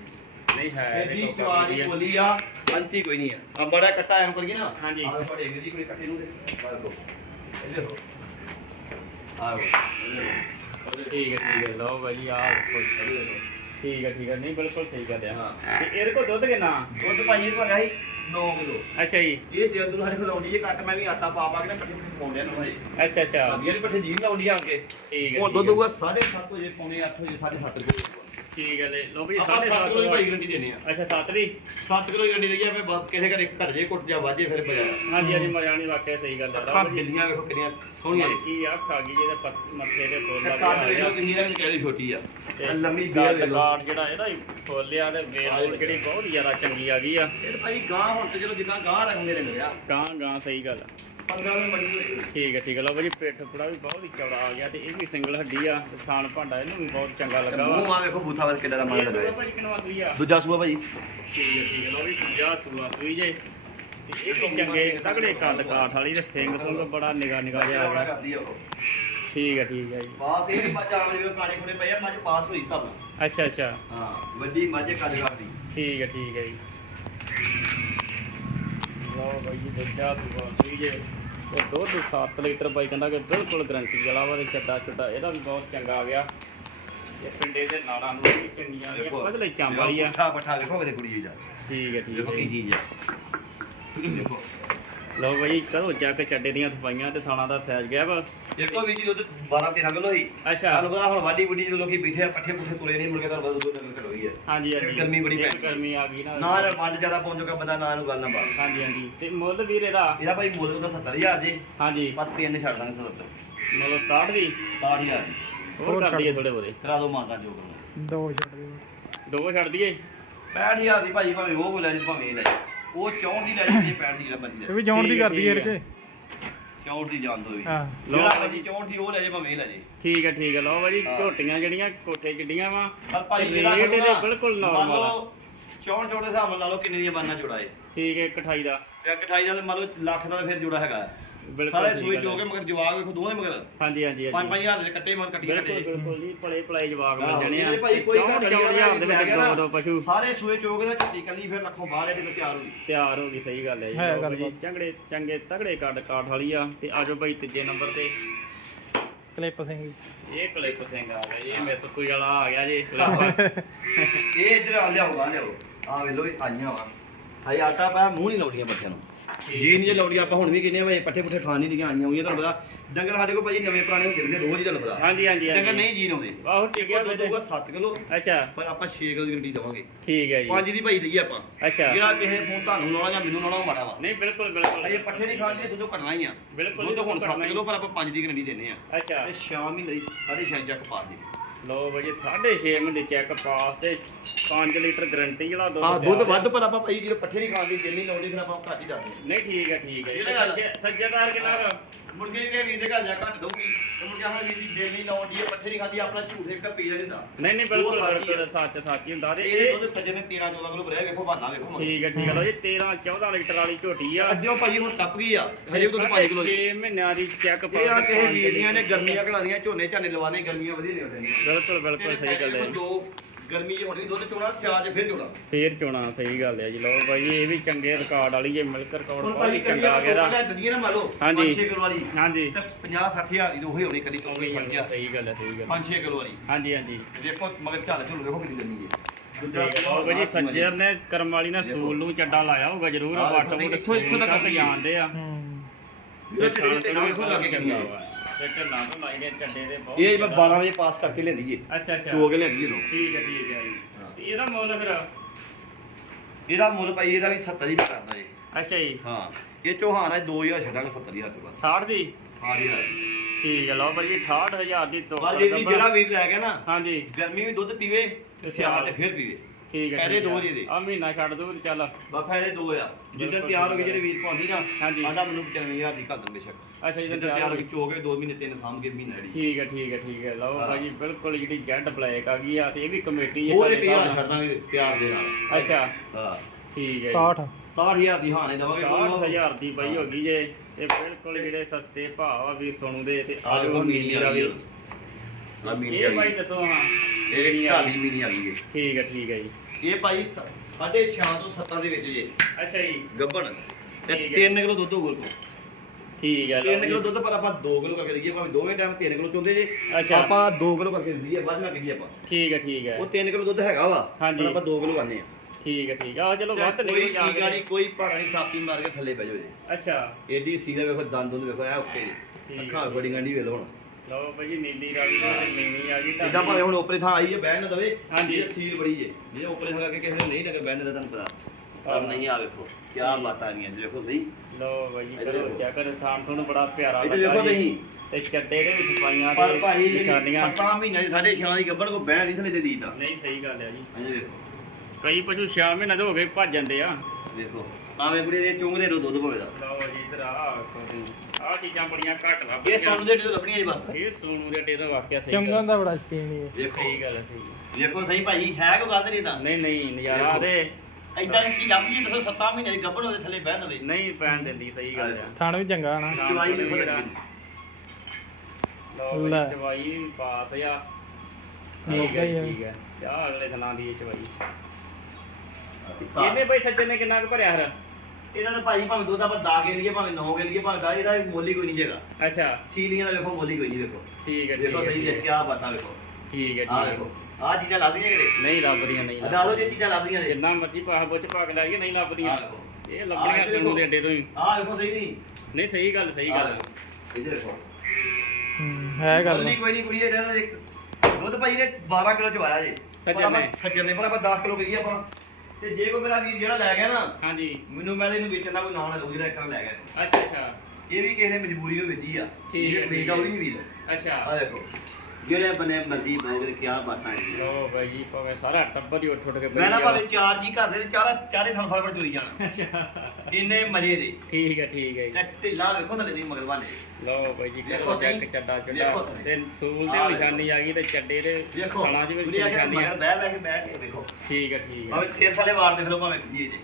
ਨਹੀਂ ਹੈ ਦੇਖੋ ਚਵਾਰੀ ਹੈ। ਬੋਲੀ ਆ ਅੰਤੀ ਕੋਈ ਨਹੀਂ ਆ। ਆ ਬੜਾ ਕੱਟਾ ਐਮ ਕਰੀਏ ਨਾ। ਹਾਂਜੀ। ਆਹ ਬੜੇ ਇਹਦੀ ਕੋਈ ਕੱਟੇ ਨੂੰ ਦੇ। ਕਰ ਦੋ ਇਹ ਦੇਖੋ। ਆਹ ਠੀਕ ਹੈ ਠੀਕ ਹੈ। ਲਓ ਭਾਈ ਆ ਠੀਕ ਹੈ ਠੀਕ ਹੈ। ਨਹੀਂ ਬਿਲਕੁਲ ਸਹੀ ਗੱਲ ਹੈ ਹਾਂ। ਤੇ ਇਹਦੇ ਕੋਲ ਦੁੱਧ ਕਿੰਨਾ? ਦੁੱਧ ਭਾਈ ਇਹ ਹੈਗਾ ਸੀ 9 ਕਿਲੋ। ਅੱਛਾ ਜੀ। ਇਹ ਦਿਲ ਦੁਲ ਕੋਲ ਆਉਂਦੀ ਹੈ ਕੱਟ ਮੈਂ ਵੀ ਆਟਾ ਪਾ ਪਾ ਕੇ ਨਾ ਪੱਠੇ ਪਾਉਂਦੇ ਨੂੰ ਹਜੇ ਅੱਛਾ ਅੱਛਾ। ਵਧੀਆ ਪੱਠੇ ਜੀਨ ਲਾਉਂਦੀ ਆ ਕੇ ਠੀਕ ਹੈ ਠੀਕ ਦੁੱਧ ਹੈ। ਹੋਊਗਾ 7:30 ਵਜੇ ਪੌਣੇ 8 ਵਜੇ 7:30 ਵਜੇ। ਠੀਕ ਹੈ ਲੈ ਲੋ ਵੀ ਆਪਾਂ 7 7.5 ਕਿਲੋ ਭਾਈ ਗਰੰਟੀ ਦੇਣੀ ਆ। ਅੱਛਾ 7 ਦੀ? 7 ਕਿਲੋ ਗਰੰਟੀ ਦਈਏ ਆਪੇ ਬਾਪ ਕਿਸੇ ਘਰੇ ਘਰ ਜੇ ਕੁੱਟ ਜਾ ਵਾਜੇ ਫਿਰ ਪਿਆ ਹਾਂਜੀ ਹਾਂਜੀ ਮਜ਼ਾ ਨਹੀਂ ਵਾਕਿਆ ਸਹੀ ਗੱਲ ਹੈ ਅੱਖਾਂ ਲਓ ਜੀ ਬਿੱਲੀਆਂ ਵੇਖੋ ਕਿੰਨੀਆਂ ਸੋਹਣੀਆਂ ਨੇ। ਕੀ ਆ ਖਾ ਗਈ ਇਹਦੇ ਪੱਤ- ਮੱਥੇ ਦੇ ਫੁੱਲ ਤੇ ਲੱਗੇ ਕੱਦ ਵੇਖ ਲਓ ਹੋਏ ਆ। ਕਿੰਨੀ ਹੈ ਕਿਹੜੀ ਛੋਟੀ ਆ। ਤੇ ਲੰਮੀ ਕੱਦ ਬੇਲ ਵੇਖ ਲਓ। ਕਾਠ ਜਿਹੜਾ ਇਹਦਾ ਹੀ ਫੁੱਲਿਆ ਤੇ ਵੇਲ ਜਿਹੜੀ ਬਹੁਤ ਜ਼ਿਆਦਾ ਚੰਗੀ ਆ ਗਈ ਆ। ਇਹ ਤਾਂ ਭਾਈ ਗਾਂ ਹੁਣ ਤੇ ਚਲੋ ਜਿੱਦਾਂ ਗਾਂ ਰੰਗ ਮੇਰੇ ਮਿਲਿਆ ਗਾਂ ਗਾਂ ਸਹੀ ਗੱਲ ਆ। 15 ਦਿਨ ਬਣੀ ਹੋਈ ਠੀਕ ਹੈ ਠੀਕ ਹੈ। ਲਓ ਭਾਜੀ ਪਿੱਠ ਥੋੜਾ ਵੀ ਬਹੁਤ ਹੀ ਚੌੜਾ ਆ ਗਿਆ ਤੇ ਇਹ ਵੀ ਸਿੰਗਲ ਹੱਡੀ ਆ ਤੇ ਭਾਂਡਾ ਇਹਨੂੰ ਵੀ ਬਹੁਤ ਚੰਗਾ ਲੱਗਾ ਵਾ। ਮੂੰਹ ਆ ਵੇਖੋ ਬੂਥਾ ਵਰ ਕਿੱਦਾਂ ਦਾ ਮਾਰ ਇਹ। ਭਾਜੀ ਕਿਨਵਾ ਸੂਈ ਆ। ਦੂਜਾ ਸੂਆ ਭਾਈ। ਠੀਕ ਹੈ ਠੀਕ ਹੈ। ਲਓ ਵੀ ਦੂਜਾ ਸੂਆ ਸੂਈ ਜੇ। ਤੇ ਇਹ ਵੀ ਚੰਗੇ ਤਗੜੇ ਕੱਦ ਕਾਠ ਵਾਲੀ ਤੇ ਸਿੰਘ ਸੁੰਗ ਬੜਾ ਨਿਗਾ ਨਿਗਾ ਜਿਹਾ ਆ ਗਿਆ। ਕਰਦੀ ਆ ਉਹ। ਠੀਕ ਹੈ ਠੀਕ ਹੈ ਜੀ। ਪਾਸ ਇਹ ਮੱਝ ਆਮ ਜਿਵੇਂ ਕਾਣੇ ਖੁਣੇ ਪਏ ਆ ਮੱਝ ਪਾਸ ਹੋਈ ਸਭ। ਅੱਛਾ ਅੱਛਾ। ਹਾਂ ਵੱਡੀ ਮੱਝ ਕੱਦ ਕਰਦੀ ਠੀਕ ਹੈ ਠੀਕ ਹੈ ਜੀ। ਲਓ ਬਾਈ ਜੀ ਦੇਖਿਆ ਸੂਆ ਸੂਈ ਜੇ। ਤੇ ਦੁੱਧ 7 ਲੀਟਰ ਬਾਈ ਕਹਿੰਦਾ ਕਿ ਬਿਲਕੁਲ ਗਰੰਟੀ ਵਾਲਾ ਵਾ ਤੇ ਚੱਡਾ ਚੁੱਡਾ ਇਹਦਾ ਵੀ ਬਹੁਤ ਚੰਗਾ ਆ ਗਿਆ। ਇਹ ਪਿੰਡੇ ਦੇ ਨਾਲਾਂ ਨੂੰ ਵੀ ਚੰਗੀਆਂ ਆ ਬਦਲੇ ਵਾਲੀ ਆ। ਪੁੱਠਾ ਪੱਠਾ ਵੇਖੋ ਕਿਤੇ ਕੁੜੀ ਜਾ ਠੀਕ ਹੈ ਠੀਕ ਦੇਖੋ ਹੈ ਕੀ ਜੀ। ਚੀਜ਼ ਆ। ਦੇਖੋ। ਲਓ ਬਾਈ ਕਦੋਂ ਚੱਕ ਚੱਡੇ ਦੀਆਂ ਸਫਾਈਆਂ ਤੇ ਥਾਣਾ ਦਾ ਸਾਈਜ਼ ਗਿਆ ਵਾ ਦੇਖੋ ਵੀ ਜੀ ਦੁੱਧ 12 13 ਕਿਲੋ ਹੀ ਅੱਛਾ। ਤੁਹਾਨੂੰ ਪਤਾ ਹੁਣ ਵਾਢੀ ਬੁੱਢੀ ਜਦੋਂ ਲੋਕੀ ਬੈਠੇ ਆ ਪੱਠੇ ਪੁੱਠੇ ਤੁਰੇ ਨਹੀਂ ਮੁੜ ਕੇ ਤਾਂ ਦੁੱਧ ਦੁੱਧ ਘਟੋਈ ਹੈ ਹਾਂਜੀ ਹਾਂਜੀ। ਗਰਮੀ ਬੜੀ ਪੈਂਦੀ। ਗਰਮੀ ਆ ਗਈ ਨਾ। ਨਾ ਵੰਡ ਜ਼ਿਆਦਾ ਪਹੁੰਚ ਚੁੱਕਾ ਬੰਦਾ ਨਾ ਇਹਨੂੰ ਗੱਲ ਨਾ ਪਾ ਹਾਂਜੀ ਹਾਂਜੀ। ਤੇ ਮੁੱਲ ਵੀਰ ਇਹਦਾ? ਇਹਦਾ ਭਾਈ ਮੁੱਲ ਉਹਦਾ 70000 ਜੀ। ਹਾਂਜੀ। ਪਰ ਤਿੰਨ ਛੱਡ ਦਾਂਗੇ 70 ਮੁੱਲ 67 ਦੀ? 60000 ਜੀ ਹੋਰ ਕਰ ਦਈਏ ਥੋੜੇ ਬੋਦੇ ਕਰਾ ਦੋ ਮਾਤਾ ਜੋ ਕਰਨਾ। ਦੋ ਛੱਡ ਦਿਓ। ਦੋ ਛੱਡ ਦਈਏ? 65000 ਦੀ ਭਾਈ ਭਾਵੇਂ ਉਹ ਕੋ ਲੈ ਜੀ ਭਾਵੇਂ ਇਹ ਲੈ ਜੀ। ਉਹ 64 ਦੀ ਲੈ ਜੀ 65 ਦੀ ਜਿਹੜਾ ਬੰਦੀ ਇਹ ਵੀ ਜੌਣ ਦੀ ਠੀਕ ਹੈ, ਕਰਦੀ ਹੈ ਠੀਕ ਹੈ। ਰਕੇ 64 ਦੀ ਜਾਣ ਦੋ ਵੀ। ਹਾਂ। ਜਿਹੜਾ ਭਾਜੀ। 64 ਦੀ ਉਹ ਲੈ ਜੇ ਭਾਵੇਂ ਇਹ ਲੈ ਜੇ। ਠੀਕ ਹੈ ਠੀਕ ਹੈ। ਲਓ ਬਾਈ ਹਾਂ। ਝੋਟੀਆਂ ਜਿਹੜੀਆਂ ਕੋਠੇ ਜਿੱਡੀਆਂ ਵਾ। ਪਰ ਭਾਈ ਜਿਹੜਾ ਰੇਟ ਇਹਦੇ ਬਿਲਕੁਲ normal ਆ। ਲਓ 64 ਜੋੜ ਦੇ ਹਿਸਾਬ ਨਾਲ ਲਾ ਲਓ ਕਿੰਨੇ ਦੀਆਂ ਬੰਨਾਂ ਜੁੜਾਏ ਠੀਕ ਹੈ ਕਠਾਈ ਦਾ। ਤੇ 28 ਦਾ ਤੇ ਮੰਨ ਲਓ ਲੱਖ ਦਾ ਤਾਂ ਫਿਰ ਜੁੜਾ ਹੈਗਾ। ਹੈ। ਬਿਲਕੁਲ ਸਾਰੇ ਜੋ ਹੈ। ਕੇ ਮਗਰ ਜਵਾਬ ਵੇਖੋ ਦੋਵੇਂ ਮਗਰ। ਹਾਂਜੀ ਹਾਂਜੀ ਹਾਂਜੀ। 5-5000 ਦੇ ਕੱਟੇ ਮਗਰ ਕੱਟੀਆਂ ਬਿਲਕੁਲ ਕੱਟੇ। ਬਿਲਕੁਲ ਜੀ ਪਲੇ ਪਲੇ ਜਵਾਬ ਮਿਲ ਜਾਣੇ ਆ। ਭਾਈ ਕੋਈ ਘੱਟ ਦੇ ਲੈ ਵਿੱਚ ਦੋ ਦੋ ਪਸ਼ੂ। ਸਾਰੇ ਸੂਏ ਚੋਗੇ ਦਾ ਝੱਟੀ ਕੱਲੀ ਫਿਰ ਰੱਖੋ ਬਾਹਰ ਇਹਦੇ ਤਿਆਰ ਹੋਈ ਤਿਆਰ ਹੋ ਗਈ ਸਹੀ ਗੱਲ ਹੈ ਜੀ। ਹੈ। ਚੰਗੜੇ ਚੰਗੇ ਤਗੜੇ ਕੱਦ ਕਾਠ ਵਾਲੀ ਆ। ਤੇ ਆਜੋ ਭਾਈ ਤੀਜੇ ਨੰਬਰ ਤੇ। ਕਲਿੱਪ ਸਿੰਘ ਇਹ ਕਲਿੱਪ ਸਿੰਘ ਆ ਗਿਆ ਜੀ ਇਹ ਮਿਸ ਕੋਈ ਵਾਲਾ ਆ ਗਿਆ ਜੀ। ਇਹ ਇੱਧਰ ਆ ਲਿਆਓ ਆ ਲਿਆਓ। ਆ ਵੇ ਲੋ ਆਈਆਂ ਵਾ। ਹਾਈ ਆਟਾ ਪਾਇਆ ਮੂੰਹ ਨਹੀਂ ਲਾਉਣੀਆਂ ਬੱਚਿਆਂ ਨੂੰ। ਜੀ ਨਹੀਂ ਜੇ ਲਾਉਣੀਆਂ ਆਪਾਂ ਹੁਣ ਵੀ ਕਹਿੰਦੇ ਆ ਭਾਈ ਪੱਠੇ ਪੁੱਠੇ ਖਾਣ ਨਹੀਂ ਦੀਆਂ ਆਈਆਂ ਹੋਈਆਂ ਤੁਹਾਨੂੰ ਪਤਾ। ਡੰਗਰ ਸਾਡੇ ਕੋਲ ਭਾਜੀ ਨਵੇਂ ਪੁਰਾਣੇ ਹੁੰਦੇ ਰਹਿੰਦੇ ਰੋਜ਼ ਹੀ ਤੁਹਾਨੂੰ ਪਤਾ। ਹਾਂਜੀ ਹਾਂਜੀ ਡੰਗਰ ਹਾਂਜੀ ਨਹੀਂ ਜੀ ਲਾਉਂਦੇ। ਆਹੋ ਠੀਕ ਹੈ ਦੁੱਧ ਹੋਊਗਾ 7 ਕਿਲੋ ਅੱਛਾ। ਪਰ ਆਪਾਂ 6 ਕਿਲੋ ਦੀ ਗਰੰਟੀ ਦੇਵਾਂਗੇ। ਠੀਕ ਹੈ ਜੀ। ਪੰਜ ਦੀ ਭਾਈ ਦਈਏ ਆਪਾਂ। ਅੱਛਾ। ਜਿਹੜਾ ਕਿਸੇ ਫੋਨ ਤੁਹਾਨੂੰ ਲਾਉਣਾ ਜਾਂ ਮੈਨੂੰ ਲਾਉਣਾ ਉਹ ਮਾੜਾ ਵਾ। ਨਹੀਂ ਬਿਲਕੁਲ ਬਿਲਕੁਲ। ਅਜੇ ਪੱਠੇ ਨਹੀਂ ਖਾਣਗੇ ਦੁੱਧ ਘਟਣਾ ਹੀ ਆ। ਬਿਲਕੁਲ ਦੁੱਧ ਹੁਣ 7 ਘਟਣਾ ਹੀ। ਕਿਲੋ ਪਰ ਆਪਾਂ 5 ਦੀ ਗਰੰਟੀ ਦਿੰਨੇ ਆ। ਅੱਛਾ। ਤੇ ਸ਼ਾਮ ਮਹੀਨੇ ਦੀ 6.5 ਚੱਕ ਪਾ ਦੇ ਲੋ ਵਜੇ 6.5 ਮਹੀਨੇ ਚੈੱਕ ਪਾਸ ਤੇ 5 ਲੀਟਰ ਗਰੰਟੀ ਵਾਲਾ ਦੁੱਧ ਹਾਂ ਦੁੱਧ। ਵੱਧ ਪਰ ਆਪਾਂ ਭਾਈ ਜਿਹੜੇ ਪੱਠੇ ਨਹੀਂ ਦਿਲ ਨਹੀਂ ਲਾਉਂਦੇ ਫਿਰ ਆਪਾਂ ਘੱਟ ਹੀ ਦੱਸਦੇ ਨਹੀਂ ਠੀਕ ਹੈ ਠੀਕ ਹੈ ਜਿਹੜਾ ਸੱਜੇ- ਸੱਜੇਦਾਰ ਕਿੰਨਾ? ਮੁੜ ਕੇ ਕਿ ਵੀਰ ਦੇ ਘਰ ਜਾ ਘੱਟ ਦਊਗੀ ਤੇ ਮੁੜ ਕੇ ਆਹ ਵੀਰ ਦੀ ਦਿਲ ਨਹੀਂ ਲਾਉਂਦੀ ਇਹ ਪੱਠੇ ਨਹੀਂ ਖਾਂਦੀ ਆਪਣਾ ਝੂਠ ਇੱਕ ਪੀ ਲੈਂਦਾ ਨਹੀਂ ਨਹੀਂ ਦੋ ਬਿਲਕੁਲ ਬਿਲਕੁਲ ਆ। ਸੱਚ ਸੱਚ ਹੀ ਹੁੰਦਾ। ਤੇ ਇਹਦੇ ਇਹ ਦੁੱਧ ਸੱਜੇ ਨੇ 13 14 ਕਿਲੋ ਭਰਿਆ ਵੇਖੋ ਬਹਾਨਾ ਵੇਖੋ ਮਗਰ। ਠੀਕ ਹੈ ਠੀਕ ਹੈ ਲੋ ਜੀ 13 14 ਲੀਟਰ ਵਾਲੀ ਝੋਟੀ ਆ। ਅੱਜੋ ਭਾਜੀ ਹੁਣ ਟੱਪ ਗਈ ਆ ਹਜੇ ਦੁੱਧ 5 ਕਿਲੋ 6 ਮਹੀਨਿਆਂ ਦੀ ਚੈੱਕ ਇਹ ਆ ਕਿਸੇ ਵੀਡੀਆਂ ਨੇ ਗਰਮੀਆਂ ਘੜਾਦੀਆਂ ਝੋਨੇ ਝਾਨੇ ਲਵਾਣੇ ਗਰਮੀਆਂ ਵਧੀਆ ਨਹੀਂ ਹੁੰਦੀਆਂ। ਬਿਲਕੁਲ ਬਿਲਕੁਲ ਸਹੀ ਗੱਲ ਹੈ। ਦੋ ਗਰਮੀ ਚ ਹੋਣੀ ਦੁੱਧ ਚੋਣਾ ਸਿਆਲ ਚ ਫਿਰ ਚੋਣਾ। ਫੇਰ ਚੋਣਾ ਸਹੀ ਗੱਲ ਹੈ ਜੀ ਲੋ ਬਾਈ ਇਹ ਵੀ ਚੰਗੇ ਰਿਕਾਰਡ ਵਾਲੀ ਜੇ ਮਿਲਕ ਰਿਕਾਰਡ ਹੁਣ ਬਹੁਤ ਹੀ ਚੰਗਾ ਆ ਗਿਆ ਇਹਦਾ। ਦੰਦੀਆਂ ਨਾ ਹਾਂਜੀ। 5-6 ਕਿਲੋ ਵਾਲੀ। ਹਾਂਜੀ। ਤੇ 50 60000 ਦੀ ਤਾਂ ਉਹੀ ਹੋਣੀ ਕਦੀ ਫੜ ਗਿਆ ਸਹੀ ਗੱਲ ਹੈ ਸਹੀ ਗੱਲ ਹੈ। 5-6 ਕਿਲੋ ਵਾਲੀ। ਹਾਂਜੀ ਹਾਂਜੀ। ਵੇਖੋ ਮਗਰ ਝਾਲ ਝੁਲ ਵੇਖੋ ਕਿੰਨੀ ਗਰਮੀ ਹੈ। ਲਓ ਬਾਈ ਜੀ ਸੱਜਰ ਨੇ ਕਰਮ ਵਾਲੀ ਨੇ ਸੂਲ ਨੂੰ ਚੱਡਾ ਲਾਇਆ ਹੋਊਗਾ ਜ਼ਰੂਰ ਆਹ ਵੱਟ ਦੇਖੋ, ਵੁੱਟ ਇੱਥੋਂ- ਇੱਥੋਂ ਤੱਕ ਜਾਣਦੇ ਆ। ਹੂੰ। ਇਹ ਚੱਡੇ ਤੇ ਨਾ ਵੇਖੋ ਲੱਗੇ ਹੈ। ਤੇ ਢਿੱਲਾਂ ਤੋਂ ਲਾਈ ਨੇ ਚੱਡੇ ਦੇ ਬਹੁਤ ਇਹ ਮੈਂ 12 ਵਜੇ ਪਾਸ ਕਰਕੇ ਲੈਂਦੀ ਏ ਅੱਛਾ ਅੱਛਾ। ਚੋ ਕੇ ਲੈਂਦੀ ਏ ਲੋ ਠੀਕ ਹੈ ਠੀਕ ਹੈ ਜੀ। ਤੇ ਇਹਦਾ ਮੁੱਲ ਫਿਰ? ਇਹਦਾ ਮੁੱਲ ਭਾਈ ਇਹਦਾ ਵੀ 70 ਹੀ ਕਰਦਾ ਏ ਅੱਛਾ ਜੀ। ਹਾਂ। ਇਹ ਚੋਹਾਨ ਹੈ 2000 ਛੱਡਾਂਗੇ 70000 ਤੇ ਬਸ। 60 ਦੀ? ਹਾਂ ਜੀ ਠੀਕ ਹੈ ਲਓ ਜੀ 68000 ਦੀ ਪਰ ਵੀ ਜਿਹੜਾ ਵੀਰ ਲੈ ਗਿਆ ਨਾ ਹਾਂਜੀ। ਗਰਮੀ ਵੀ ਦੁੱਧ ਪੀਵੇ ਤੇ ਸਿਆਲ। ਤੇ ਫਿਰ ਪੀਵੇ। ਠੀਕ ਹੈ ਇਹਦੇ ਹੈ। ਦੋ ਜੀ ਦੇ। ਆ ਮਹੀਨਾ ਛੱਡ ਦੂਰ ਚੱਲ। ਬਾਫਾ ਇਹਦੇ ਦੋ ਆ। ਜਿੱਦਾਂ ਤਿਆਰ ਹੋ ਗਈ ਠੀਕ ਜਿਹੜੇ ਵੀਰ ਪਾਉਂਦੀ ਨਾ ਹਾਂਜੀ। ਆਂਦਾ ਮੈਨੂੰ 95000 ਦੀ ਘੱਲ ਦੋ ਬੇਸ਼ੱਕ। ਅੱਛਾ ਜੀ ਜਿੱਦਾਂ ਤਿਆਰ ਹੋ ਗਈ ਚੋ ਕੇ 2 ਮਹੀਨੇ ਤਿੰਨ ਸਾਂਭ ਕੇ ਮਹੀਨਾ ਜਿਹੜੀ। ਠੀਕ ਹੈ ਠੀਕ ਹੈ ਠੀਕ ਹੈ। ਲਓ ਹਾਂ। ਬਾਈ ਬਿਲਕੁਲ ਜਿਹੜੀ ਜੈਡ ਬਲੈਕ ਆ ਗਈ ਆ ਤੇ ਇਹ ਵੀ ਕਮੇਟੀ ਹੈ ਹੋਰ ਤੁਹਾਡੇ 1000 ਹਿਸਾਬ ਛੱਡ ਨਾਲ। ਦਾਂਗੇ ਤਿਆਰ ਦੇ ਨਾਲ। ਅੱਛਾ। ਹਾਂ। ਠੀਕ ਹੈ ਜੀ। 61 67000 ਦੀ ਹਾਨੇ ਦਵਾਂਗੇ 60000 ਦੀ ਬਾਈ ਹੋ। ਗਈ ਜੇ। ਤੇ ਬਿਲਕੁਲ ਜਿਹੜੇ ਸਸਤੇ ਭਾਅ ਆ ਵੀ ਸੋਨੂ ਦੇ ਤੇ ਆ ਆਜੋ ਦੇਖੋ ਨੀਲੀ ਦਾ ਆ ਮੀਨੀ ਇਹ ਬਾਈ ਗਈ ਦੱਸੋ ਹਾਂ। ਇਹ ਢਾਲੀ ਮੀਨੀ ਆ ਗਈ ਠੀਕ ਹੈ ਠੀਕ ਹੈ ਜੀ। ਇਹ ਇਹ ਭਾਈ 6.5 ਤੋਂ 7 ਦੇ ਵਿੱਚ ਜੇ। ਅੱਛਾ ਜੀ। ਗੱਬਣ। ਤੇ ਠੀਕ ਹੈ। 3 ਕਿਲੋ ਦੁੱਧ ਹੋਊ ਕੋ ਠੀਕ ਹੈ 3 ਲਓ ਕਿਲੋ ਜੀ। ਦੁੱਧ ਪਰ ਆਪਾਂ 2 ਕਿਲੋ ਕਰਕੇ ਦਈਏ ਭਾਵੇਂ ਦੋਵੇਂ ਟਾਈਮ 3 ਕਿਲੋ ਚੋਂਦੇ ਜੇ। ਅੱਛਾ। ਆਪਾਂ 2 ਕਿਲੋ ਕਰਕੇ ਦਈਏ ਵੱਧ ਨਾ ਕਹੀਏ ਆਪਾਂ। ਠੀਕ ਹੈ ਠੀਕ ਹੈ ਉਹ 3 ਕਿਲੋ ਦੁੱਧ ਹੈਗਾ ਵਾ ਹਾਂਜੀ। ਪਰ ਆਪਾਂ 2 ਕਿਲੋ ਆ। ਠੀਕ ਹੈ ਠੀਕ ਆ। ਆਹ ਚਲੋ ਵੱਧ ਕੋਈ ਨਹੀਂ ਜਾ ਟੀਕਾ ਨਹੀਂ ਕੋਈ ਭਾੜਾ ਨਹੀਂ ਥਾਪੀ ਮਾਰ ਕੇ ਥੱਲੇ ਬਹਿ ਜਾਓ ਜੀ। ਅੱਛਾ। ਏਡੀ ਸੀਗਾ ਵੇਖੋ ਦੰਦ ਵੇਖੋ ਐ ਓਕੇ ਜੀ। ਠੀਕ ਅੱਖਾਂ ਬੜੀ ਗੰਢੀ ਵੇਲੋ ਹੁਣ। ਲਓ ਭਾਈ ਨੀਲੀ ਰਾਵੀ ਆ ਗਈ। ਇਦਾਂ ਭਾਵੇਂ ਹੁਣ ਓਪਰੇ ਥਾਂ ਆਈ ਹੈ ਬਹਿਣ ਨਾ ਦਵੇ। ਹਾਂਜੀ। ਇਹ ਸੀਲ ਬੜੀ ਜੇ ਜੇ ਓਪਰੇ ਥਾਂ ਕਰਕੇ ਕਿਸੇ ਨੂੰ ਨਹੀਂ ਲੱਗੇ ਬਹਿਣ ਦਾ ਤੁਹਾਨੂੰ ਪਤਾ। ਪਰ ਹਾਂ। ਨਹੀਂ ਆ ਵੇਖੋ ਕੀ ਬਾਤਾਂ ਨਹੀਂ ਜੀ ਵੇਖੋ ਸਹੀ। ਲਓ ਭਾਈ ਇੱਧਰ ਕਰੋ ਦੇਖੋ। ਚੈੱਕ ਥਾਣ ਤੁਹਾਨੂੰ ਬੜਾ ਪਿਆਰਾ ਇੱਧਰ ਲੱਗਾ ਵੇਖੋ ਜੀ। ਤੁਸੀਂ। ਤੇ ਚੱਡੇ ਦੇ ਵਿੱਚ ਪਾਈਆਂ ਪਰ ਤੇ ਭਾਈ ਜਿਹੜੀ ਨਿਸ਼ਾਨੀਆਂ ਸੱਤਾਂ ਮਹੀਨਿਆਂ ਦੀ ਸਾਢੇ ਛਾਂ ਦੀ ਗੱਬਣ ਕੋ ਬਹਿਣ ਨਹੀਂ ਥਲੇ ਦੇ ਦੀਦਾ। ਨਹੀਂ ਸਹੀ ਗੱਲ ਹੈ ਜੀ। ਹਾਂਜੀ ਵੇਖੋ। ਕਈ ਪਸ਼ੂ 6 ਮਹੀਨੇ ਦੇ ਹੋ ਗਏ ਭੱਜ ਜਾਂਦੇ ਆ। ਵੇਖੋ। ਆਵੇਂ ਕੁੜੀ ਦੇ ਚੁੰਗਦੇ ਰੋ ਦੁੱਧ ਪਵੇ ਦਾ। ਲਓ ਜੀ ਇਧਰ ਆ ਆ ਚੀਜ਼ਾਂ ਬੜੀਆਂ ਘੱਟ ਇਹ ਲੱਭਦੀਆਂ ਸਾਨੂੰ ਦੇ ਢੇਰ ਲੱਭਣੀਆਂ ਜੀ ਬਸ। ਇਹ ਸੋਨੂ ਦੇ ਡੇਰਾ ਵਾਕਿਆ ਸਹੀ ਗੱਲ। ਦਾ ਬੜਾ ਸ਼ਕੀਨ ਹੀ ਹੈ। ਵੇਖੋ। ਸਹੀ ਗੱਲ ਹੈ ਸਹੀ ਵੇਖੋ ਸਹੀ ਭਾਈ ਹੈ ਕੋ ਗੱਲ ਨਹੀਂ ਤਾਂ? ਨਹੀਂ ਨਹੀਂ ਨਜ਼ਾਰਾ ਦੇਖੋ। ਦੇ ਐਦਾਂ ਦੀ ਚੀਜ਼ ਲੱਭ ਜੀ ਦੱਸੋ ਸੱਤਾਂ ਮਹੀਨਿਆਂ ਦੀ ਗੱਬਣ ਉਹਦੇ ਥੱਲੇ ਬਹਿ ਦਵੇ। ਨਹੀਂ ਪੈਣ ਦਿੰਦੀ ਸਹੀ ਗੱਲ ਆ ਥਾਣ ਵੀ ਚੰਗਾ ਨਾ। ਨਾ, ਚਵਾਈ ਚਲੋ ਵੇਖੋ ਲੱਗੀ। ਲਓ ਲੈ। ਬਈ ਚਵਾਈ ਪਾਸ ਆ। ਠੀਕ ਹੈ ਹੀ ਆ। ਠੀਕ ਹੈ। ਆਹ ਅਗਲੇ ਦਿਨਾਂ ਦੀ ਇਹ ਚਵਾਈ। ਇਹਨੇ ਬਈ ਸੱਜਣ ਨੇ ਕਿੰਨਾ ਕੁ ਭਰਿਆ ਹਰ ਇਹਦਾ ਤਾਂ ਭਾਈ ਭਾਵੇਂ ਦੁੱਧ ਆਪਾਂ 10 ਕੇ ਲਈਏ ਭਾਵੇਂ 9 ਕੇ ਲਈਏ ਭਾਵੇਂ 10 ਇਹਦਾ ਮੁੱਲ ਹੀ ਕੋਈ ਨਹੀਂ ਹੈਗਾ। ਅੱਛਾ। ਸੀਲੀਆਂ ਦਾ ਵੇਖੋ ਮੁੱਲ ਹੀ ਕੋਈ ਨਹੀਂ ਵੇਖੋ। ਠੀਕ ਹੈ ਠੀਕ ਵੇਖੋ ਹੈ ਸਹੀ ਹੈ। ਠੀਕ ਕੀ ਬਾਤਾਂ ਵੇਖੋ। ਹੈ ਆ ਠੀਕ ਵੇਖੋ। ਹੈ ਆ ਚੀਜ਼ਾਂ ਲੱਭਦੀਆਂ ਕਿਤੇ? ਨਹੀਂ ਲੱਭਦੀਆਂ ਨਹੀਂ ਲੋ ਲੱਭਦੀਆਂ ਜੇ ਚੀਜ਼ਾਂ ਲੱਭਦੀਆਂ ਦੇ ਜਿੰਨਾ ਮਰਜ਼ੀ ਪਾਹ ਬੁੱਚ ਪਾ ਕੇ ਲਾਈਏ ਨਹੀਂ ਲੱਭਦੀਆਂ। ਆਹ ਵੇਖੋ। ਇਹ ਆਹ ਲੱਭਣੀਆਂ ਸੋਨੂ ਦੇ ਦੇਖੋ। ਅੱਡੇ ਤੋਂ ਹੀ। ਆ ਵੇਖੋ ਸਹੀ ਨਹੀਂ। ਨਹੀਂ ਸਹੀ ਗੱਲ ਸਹੀ ਗੱਲ। ਹੈ। ਇਧਰ ਦੇਖੋ ਹੂੰ, ਹੈ ਗੱਲ। ਮੁੱਲ ਹੀ ਕੋਈ ਨਹੀਂ ਕੁੜੀ ਇਹਦਾ ਇੱਕ ਦੁੱਧ ਭਾਈ ਨੇ 12 ਕਿਲੋ ਚ ਆਇਆ ਜੇ। ਸੱਜਣ ਪਰ ਆਪਾਂ- ਨੇ। ਸੱਜਣ ਨੇ ਪਰ ਆਪਾਂ 10 ਕਿਲੋ ਕਹੀਏ ਆਪਾਂ। ਤੇ ਜੇ ਕੋਈ ਮੇਰਾ ਵੀਰ ਜਿਹੜਾ ਲੈ ਗਿਆ ਨਾ ਹਾਂਜੀ। ਮੈਨੂੰ ਮੈਂ ਤਾਂ ਇਹਨੂੰ ਵੇਚਣ ਦਾ ਕੋਈ ਨਾਂ ਨਾ ਲਊ ਜਿਹੜਾ ਇੱਕ ਵਾਰ ਲੈ ਗਿਆ ਅੱਛਾ ਅੱਛਾ। ਇਹ ਵੀ ਕਿਸੇ ਨੇ ਮਜਬੂਰੀ ਨੂੰ ਵੇਚੀ ਆ। ਠੀਕ ਹੈ, ਠੀਕ ਵੇਚਦਾ ਉਹ ਹੈ। ਵੀ ਨਹੀਂ ਵੀਰ। ਅੱਛਾ। ਆ ਦੇਖੋ। ਜਿਹੜੇ ਬੰਨੇ ਮਰਜ਼ੀ ਬੋਗ ਦੇ ਕੀ ਬਾਤਾਂ ਹੈ ਲੋ ਬਾਈ ਜੀ ਭਾਵੇਂ ਸਾਰਾ ਟੱਬਰ ਹੀ ਉੱਠ ਉੱਠ ਕੇ ਮੈਂ ਨਾ ਬੈਠ ਭਾਵੇਂ ਚਾਰ ਜੀ ਘਰ ਦੇ ਤੇ ਚਾਰਾ ਚਾਰੇ ਥਣ ਫੜ ਫੜ ਚੋਈ ਜਾਣਾ। ਅੱਛਾ। ਇੰਨੇ ਮਜੇ ਦੇ। ਠੀਕ ਹੈ ਠੀਕ ਹੈ ਤੇ ਢਿੱਲਾ ਵੇਖੋ ਥੱਲੇ ਦੀ ਮਗਰ ਵਾਲੇ। ਲੋ ਬਾਈ ਜੀ ਕਰੋ ਚੈੱਕ। ਚੱਡਾ ਚੱਡਾ। ਵੇਖੋ। ਤੇ ਸੂਲ ਤੇ। ਨਿਸ਼ਾਨੀ ਆ ਗਈ ਤੇ ਚੱਡੇ ਦੇ ਵੇਖੋ। ਖਾਣਾ 'ਚ ਵੀ ਕੁੜੀ ਆ ਕੇ ਨਿਸ਼ਾਨੀ ਮਗਰ ਬਹਿ ਬਹਿ ਕੇ ਬਹਿ ਕੇ ਵੇਖੋ। ਠੀਕ ਹੈ ਠੀਕ ਹੈ। ਭਾਵੇਂ ਸਿਰ ਥੱਲੇ ਵਾਰ ਦੇਖ ਲਓ ਭਾਵੇਂ ਜੀ ਜੀ।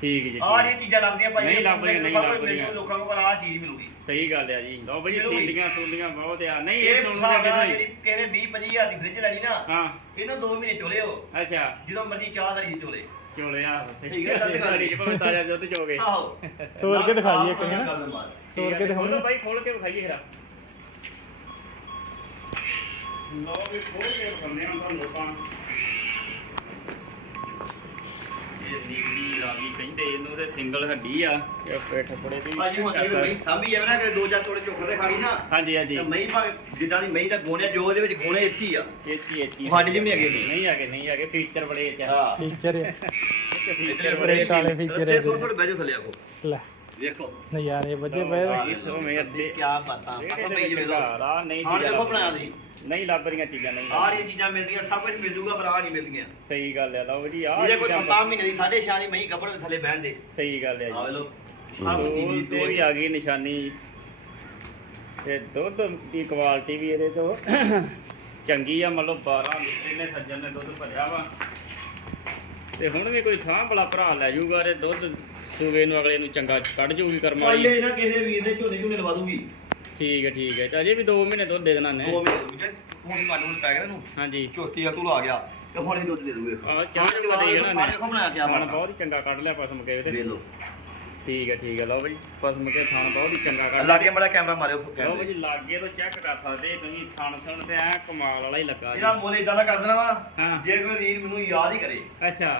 ਠੀਕ ਜੀ ਆਹ। ਜਿਹੜੀਆਂ ਚੀਜ਼ਾਂ ਲੱਭਦੀਆਂ ਭਾਈ ਨਹੀਂ ਇਹ ਲੱਭਦੀਆਂ, ਨਹੀਂ ਲੱਭਦੀਆਂ। ਜੂ ਲੋਕਾਂ ਨੂੰ ਪਰ ਆਹ ਚੀਜ਼ ਮਿਲੂਗੀ। ਸਹੀ ਗੱਲ ਆ ਜੀ। ਲੋ ਬਾਈ। ਸੀਲੀਆਂ ਸੂਲੀਆਂ ਬਹੁਤ ਆ। ਨਹੀਂ ਇਹ ਇਹ ਸੁਣ ਸਾਡਾ ਦੇ ਜਿਹੜੀ ਕਿਹਨੇ 20 25000 ਦੀ ਫ੍ਰਿਜ ਲੈਣੀ ਨਾ ਹਾਂ। ਇਹਨੂੰ 2 ਮਹੀਨੇ ਚੋਲੇ ਹੋ ਅੱਛਾ। ਜਦੋਂ ਮਰਜ਼ੀ ਚਾਹ ਧਰੀ ਚੋਲੇ। ਚੋਲਿਆ ਸਹੀ ਠੀਕ ਹੈ, ਗਲਤ ਗੱਲ ਗੱਲ ਜੀ ਭਾਵੇਂ ਤਾਜ਼ਾ ਦੁੱਧ ਚੋਗੇ। ਆਹੋ। ਤੋੜ ਕੇ ਦਿਖਾਈਏ ਇੱਕ ਨਾ ਨਾ। ਗੱਲ। ਤੋੜ ਕੇ ਖੋਲੋ ਦਿਖਾਉਣਾ ਬਾਈ ਖੋਲ ਕੇ ਵਿਖਾਈਏ ਜਰਾ। ਲੋ ਵੀ ਖੋਲ ਕੇ ਵਿਖਾਉਂਦੇ ਹਾਂ ਤੁਹਾਨੂੰ ਲੋਕਾਂ ਨੀਲੀ ਰਾਵੀ ਕਹਿੰਦੇ ਇਹਨੂੰ ਤੇ ਸਿੰਗਲ ਹੱਡੀ ਆ। ਇਹ ਪਿੱਠ ਪੜੇ ਦੀ ਭਾਜੀ ਹੁਣ ਜਿਵੇਂ ਮਹੀਂ ਸਾਂਭੀ ਜਾਵੇ ਨਾ ਕਿ ਦੋ ਚਾਰ ਤੋੜੇ ਚੋਕਰ ਦੇ ਖਾ ਗਈ ਨਾ ਹਾਂਜੀ ਹਾਂਜੀ। ਤੇ ਮਹੀਂ ਭਾਵੇਂ ਜਿੱਦਾਂ ਦੀ ਮਹੀਂ ਦਾ ਗੋਣਿਆ ਜੋ ਉਹਦੇ ਵਿੱਚ ਗੋਣੇ ਇੱਚੀ ਆ। ਸਾਡੇ ਜਿਵੇਂ ਹੈਗੇ ਨਹੀਂ। ਨਹੀਂ ਹੈਗੇ ਨਹੀਂ ਹੈਗੇ ਫੀਚਰ ਬੜੇ ਹਾਂ। ਫੀਚਰ ਫੀਚਰ ਬਹਿ ਥੱਲੇ ਲੈ। ਵੇਖੋ ਨਜ਼ਾਰੇ ਵੱਜੇ ਪਏ। ਇਸ ਸਮੇਂ ਅੱਧੇ- ਕੀ ਬਾਤਾਂ। ਆਪਾਂ ਪਈ ਜਿਵੇਂ ਦੋ ਆ ਨਹੀਂ ਹਾਂ ਚੀਜ਼ਾਂ ਦੇਖੋ ਲੱਭਦੀਆਂ। ਦੀ ਨਹੀਂ ਲੱਭ ਰਹੀਆਂ ਚੀਜ਼ਾਂ ਨਹੀਂ ਲੱਭ ਇਹ ਚੀਜ਼ਾਂ ਮਿਲਦੀਆਂ ਸਭ ਕੁਝ ਮਿਲ ਜੂਗਾ ਪਰ ਆਹ ਨਹੀਂ ਮਿਲਦੀਆਂ। ਸਹੀ ਗੱਲ ਹੈ ਲਓ ਜੀ ਆ ਜਿਹਦੇ ਕੋਈ 7 ਮਹੀਨੇ ਦੀ 6.5 ਦੀ ਮਹੀਂ ਗੱਭਣ ਦੇ ਥੱਲੇ ਬਹਿਣ ਦੇ। ਸਹੀ ਗੱਲ ਹੈ ਆ ਜੀ। ਵੇ ਲੋ ਸੂਲ ਤੇ ਵੀ ਆ। ਗਈ ਨਿਸ਼ਾਨੀ। ਤੇ ਦੁੱਧ ਦੀ ਕੁਆਲਿਟੀ ਵੀ ਇਹਦੇ ਤੋਂ ਚੰਗੀ ਆ ਮਤਲਬ 12 ਲੀਟਰ ਨੇ ਸੱਜਣ ਨੇ ਦੁੱਧ ਭਰਿਆ ਵਾ। ਤੇ ਹੁਣ ਵੀ ਕੋਈ ਸਾਂਭ ਵਾਲਾ ਭਰਾ ਲੈ ਜਾਊਗਾ ਤੇ ਦੁੱਧ ਸੂਵੇ ਨੂੰ ਅਗਲੇ ਨੂੰ ਚੰਗਾ ਕੱਢ ਜੂਗੀ ਕਰਮਾਂ ਵਾਲੀ। ਇਹ ਨਾ ਕਿਸੇ ਵੀਰ ਦੇ ਝੋਨੇ ਝੋਨੇ ਲਵਾ ਦੂਗੀ। ਠੀਕ ਹੈ ਠੀਕ ਹੈ। ਤੇ ਅਜੇ ਵੀ 2 ਮਹੀਨੇ ਦੁੱਧ ਦੇ ਦੇਣਾ ਨੇ ਦੋ ਮਹੀਨੇ ਦੂਗੀ ਹੁਣ ਮਾਡਲ ਪੈ ਗਿਆ ਨੂੰ ਹਾਂਜੀ। ਚੌਥੀ ਆ ਤੂੰ ਲਾ ਗਿਆ ਤੇ ਹੁਣ ਹੀ ਦੁੱਧ ਦੇ ਦੂਗੇ। ਆਹ ਚਾਹ ਜੂਗਾ ਦੇ ਦੇਣਾ ਨੇ ਦੇਖੋ ਬਣਾਇਆ ਕਿਆ ਥਣ ਬਾਤ ਬਹੁਤ ਹੀ ਚੰਗਾ ਕੱਢ ਲਿਆ ਪਸਮ ਕੇ ਤੇ ਵੇਖ ਲੋ ਠੀਕ ਹੈ ਠੀਕ ਹੈ ਲਓ ਬਈ ਪਸਮ ਕੇ ਥਣ ਬਹੁਤ ਹੀ ਚੰਗਾ ਕੱਢ ਅੱਲਾ ਕੇ ਬੜਾ ਕੈਮਰਾ ਮਾਰਿਓ ਲਓ ਬਈ ਲਾਗੇ ਤੋਂ ਚੈੱਕ ਕਰ ਸਕਦੇ ਤੁਸੀਂ ਥਣ ਥਣ ਤੇ ਐ ਕਮਾਲ ਵਾਲਾ ਹੀ ਲੱਗਾ ਜੀ। ਇਹਦਾ ਮੁੱਲ ਇਦਾਂ ਦਾ ਕਰ ਦੇਣਾ ਵਾ ਹਾਂ। ਜੇ ਕੋਈ ਵੀਰ ਮੈਨੂੰ ਯਾਦ ਹੀ ਕਰੇ। ਅੱਛਾ।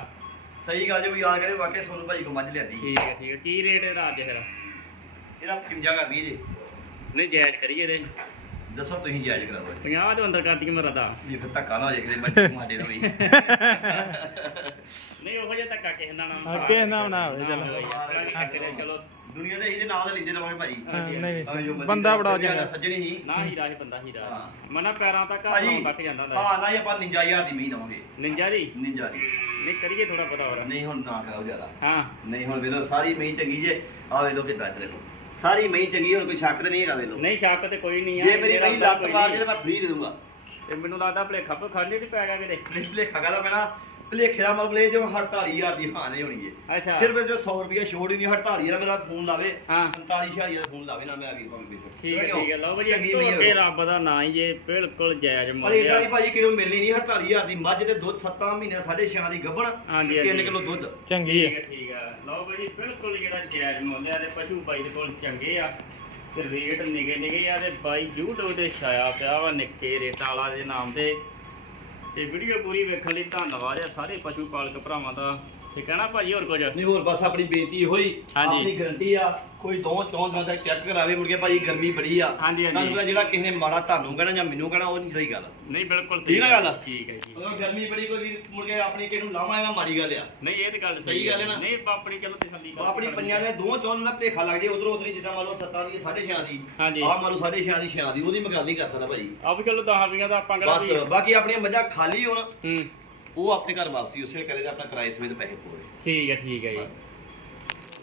ਸਹੀ ਗੱਲ ਜੇ ਕੋਈ ਯਾਦ ਕਰੇ ਵਾਕਿਆ ਸੋਨੂੰ ਭਾਈ ਕੋ ਮੱਝ ਲਿਆਂਦੀ ਠੀਕ ਹੈ ਠੀਕ ਹੈ। ਕੀ ਰੇਟ ਇਹਦਾ ਅੱਜ ਫਿਰ? ਇਹਦਾ 55 ਕਰ ਦਈਏ ਜੀ। ਨਹੀਂ ਜਾਇਜ਼ ਕਰੀਏ ਇਹਦੇ। ਦੱਸੋ ਤੁਸੀਂ ਜਾਇਜ਼ ਕਰਾ ਦਿਓ 50 ਦੇ ਅੰਦਰ ਕਰ ਦਈਏ ਮੇਰਾ ਦਾ ਜੀ ਫਿਰ ਧੱਕਾ ਨਾ ਹੋ ਜਾਏ ਕਿਤੇ ਮੱਝ ਤੁਹਾਡੇ ਨਾਲ ਵੀ। ਨਹੀਂ ਉਹੋ ਜਿਹਾ ਧੱਕਾ ਕਿਸੇ ਨਾਲ ਨਾ ਹਾਂ, ਕਿਸੇ ਨਾਲ ਨਾ ਹੋਵੇ, ਚਲੋ। ਹੈ, ਚਲੋ। ਦੁਨੀਆ ਦੇ ਇਹਦੇ ਨਾਲ ਦੇ ਲਿੰਦੇ ਰਵਾਂਗੇ ਭਾਈ। ਹਾਂ, ਨਹੀਂ ਬੰਦਾ ਬੜਾ ਚੰਗਾ। ਸੱਜਣੀ ਹੀ ਨਾ ਹੀ ਰਾਹ ਬੰਦਾ ਹੀ। ਰਾਹ ਹਾਂ। ਮਨਾ ਪੈਰਾਂ ਤੱਕ ਭਾਜੀ ਤੱਕ ਜਾਂਦਾ ਹੁੰਦਾ ਹਾਂ ਨਾ ਹੀ ਆਪਾਂ 59000 ਦੀ ਮਹੀਂ ਦਵਾਂਗੇ। ਨਿੰਜਾ ਜੀ 59 ਦੀ। ਨਹੀਂ ਕਰੀਏ ਥੋੜਾ ਪਤਾ ਹੋਰ। ਨਹੀਂ ਹੁਣ ਨਾ ਕਰਾਓ ਜ਼ਿਆਦਾ। ਹਾਂ। ਨਹੀਂ ਹੁਣ ਵੇਲੋ ਸਾਰੀ ਮਹੀਂ ਚੰਗੀ ਜੇ। ਆ ਵੇਲੋ ਕਿਦਾਂ ਚ ਦੇਖੋ। ਸਾਰੀ ਮਹੀਂ ਚੰਗੀ ਹੁਣ ਕੋਈ ਸ਼ੱਕ ਤੇ ਨਹੀਂ ਹੈਗਾ ਵੇਲੋ ਨਹੀਂ ਸ਼ੱਕ ਤੇ ਕੋਈ ਨਹੀਂ ਆ ਜੇ ਮੇਰੀ ਹੁੰਦਾ ਲੱਤ ਮਾਰ ਨਹੀਂ। ਜੇ ਤਾਂ ਮੈਂ ਫ੍ਰੀ ਦੇ ਦੂੰਗਾ ਤੇ ਮੈਨੂੰ ਲੱਗਦਾ ਭਲੇਖਾ ਖਾਣੇ ਚ ਪੈ ਗਿਆ ਕਿਤੇ। ਨਹੀਂ ਭਲੇਖਾ ਕਾਹਦਾ ਪੈਣਾ? ਭਲੇਖੇ ਦਾ ਮਤਲਬ ਇਹ ਜੋ 48000 ਦੀ ਹਾਂ ਨਹੀਂ ਹੋਣੀ ਹੈ ਅੱਛਾ। ਸਿਰਫ ਜੋ 100 ਰੁਪਏ ਛੋੜ ਹੀ ਨਹੀਂ 48000 ਮੇਰਾ ਫੋਨ ਲਾਵੇ ਹਾਂ। 45000 ਦਾ ਫੋਨ ਲਾਵੇ ਨਾ ਮੇਰਾ ਵੀਰ ਭਾਵੇਂ ਕਿਸੇ ਠੀਕ ਹੈ ਠੀਕ ਹੈ ਲਓ ਭਾਜੀ ਚੰਗੀ ਅੱਗੇ ਮਹੀਂ ਅੱਗੇ ਹੋਵੇ। ਰੱਬ ਦਾ ਨਾਂ ਹੀ ਇਹ ਬਿਲਕੁਲ ਜਾਇਜ਼ ਪਰ ਇਦਾਂ ਦੀ ਭਾਜੀ ਕਿਉਂ ਮਿਲਣੀ ਨਹੀਂ 48000 ਦੀ ਮੱਝ ਤੇ ਦੁੱਧ 7 ਮਹੀਨੇ 6.5 ਦੀ ਗੱਭਣ ਹਾਂਜੀ 3 ਹਾਂਜੀ। ਕਿਲੋ ਦੁੱਧ। ਚੰਗੀ ਠੀਕ ਹੈ। ਹੈ ਠੀਕ ਹੈ। ਲਓ ਭਾਜੀ ਬਿਲਕੁਲ ਜਿਹੜਾ ਜਾਇਜ਼ ਮੁੱਲ ਆ ਤੇ ਪਸ਼ੂ ਬਾਈ ਦੇ ਕੋਲ ਚੰਗੇ ਆ। ਤੇ ਰੇਟ ਨਿਗੇ ਨਿਗੇ ਆ ਤੇ ਬਾਈ YouTube ਤੇ ਛਾਇਆ ਪਿਆ ਵਾ ਨਿੱਕੇ ਰੇਟਾਂ ਵਾਲਾ ਦੇ ਨਾਮ ਤੇ। ਤੇ ਵੀਡੀਓ ਪੂਰੀ ਵੇਖਣ ਲਈ ਧੰਨਵਾਦ ਹੈ ਸਾਰੇ ਪਸ਼ੂ ਪਾਲਕ ਭਰਾਵਾਂ ਦਾ। ਠੀਕ ਹੈ ਨਾ ਭਾਜੀ ਹੋਰ ਕੁਝ? ਨਹੀਂ ਹੋਰ ਬਸ ਆਪਣੀ ਬੇਨਤੀ ਹੋਈ ਹਾਂਜੀ। ਆਪਣੀ ਗਰੰਟੀ ਆ ਕੋਈ ਦੋ ਚੌਂ ਦਿਨਾਂ ਤੱਕ ਚੈੱਕ ਕਰਾਵੇ ਮੁੜ ਕੇ ਭਾਜੀ ਗਰਮੀ ਬੜੀ ਆ। ਹਾਂਜੀ, ਹਾਂਜੀ। ਤੁਹਾਨੂੰ ਪਤਾ ਜਿਹੜਾ ਕਿਸੇ ਨੇ ਮਾੜਾ ਤੁਹਾਨੂੰ ਕਹਿਣਾ ਜਾਂ ਮੈਨੂੰ ਕਹਿਣਾ ਉਹ ਨਹੀਂ ਸਹੀ ਗੱਲ। ਨਹੀਂ ਬਿਲਕੁਲ ਠੀਕ ਨਾ ਗੱਲ? ਠੀਕ ਹੈ ਜੀ। ਅਗਰ ਗਰਮੀ ਬੜੀ ਕੋਈ ਮੁੜ ਕੇ ਆਪਣੀ ਕਿਸੇ ਨੂੰ ਲਾਵਾਂਗਾ ਮਾੜੀ ਗੱਲ ਆ। ਨਹੀਂ ਇਹ ਤੇ ਗੱਲ ਸਹੀ ਗੱਲ ਹੈ ਨਾ? ਨਹੀਂ ਆਪਣੀ ਚਲੋ ਤਸੱਲੀ ਕਰ ਆਪਣੀ ਪੰਜਾਂ ਦੇ ਦੋ ਚੌਂ ਦਿਨਾਂ ਭੇਖਾ ਲੱਗ ਜੇ ਉਧਰੋਂ ਉਧਰੀ ਜਿੱਦਾਂ ਮੰਨ ਲਓ ਸੱਤਾਂ ਦੀ 6.5 ਦੀ ਹਾਂਜੀ। ਆਹ ਮੰਨ ਲਓ 6.5 ਦੀ 6 ਦੀ ਉਹਦੀ ਮੈਂ ਗੱਲ ਨਹੀਂ ਕਰ ਸਕਦਾ ਭਾਜੀ। ਆ ਵੀ ਚਲੋ 10 ਰੁਪਈਆ ਦਾ ਆਪਾਂ ਕਿਹੜਾ ਬਸ ਵੀ ਬਾਕੀ ਆਪਣੀਆਂ ਮੱਝਾਂ ਖਾਲੀ ਹੋਣ। ਹੂੰ। ਉਹ ਆਪਣੇ ਘਰ ਵਾਪਸੀ ਉਸੇ ਕਰੇ ਤੇ ਆਪਣਾ ਕਿਰਾਏ ਸਮੇਤ ਪੈਸੇ ਪੂਰੇ। ਠੀਕ ਹੈ ਠੀਕ ਹੈ ਜੀ।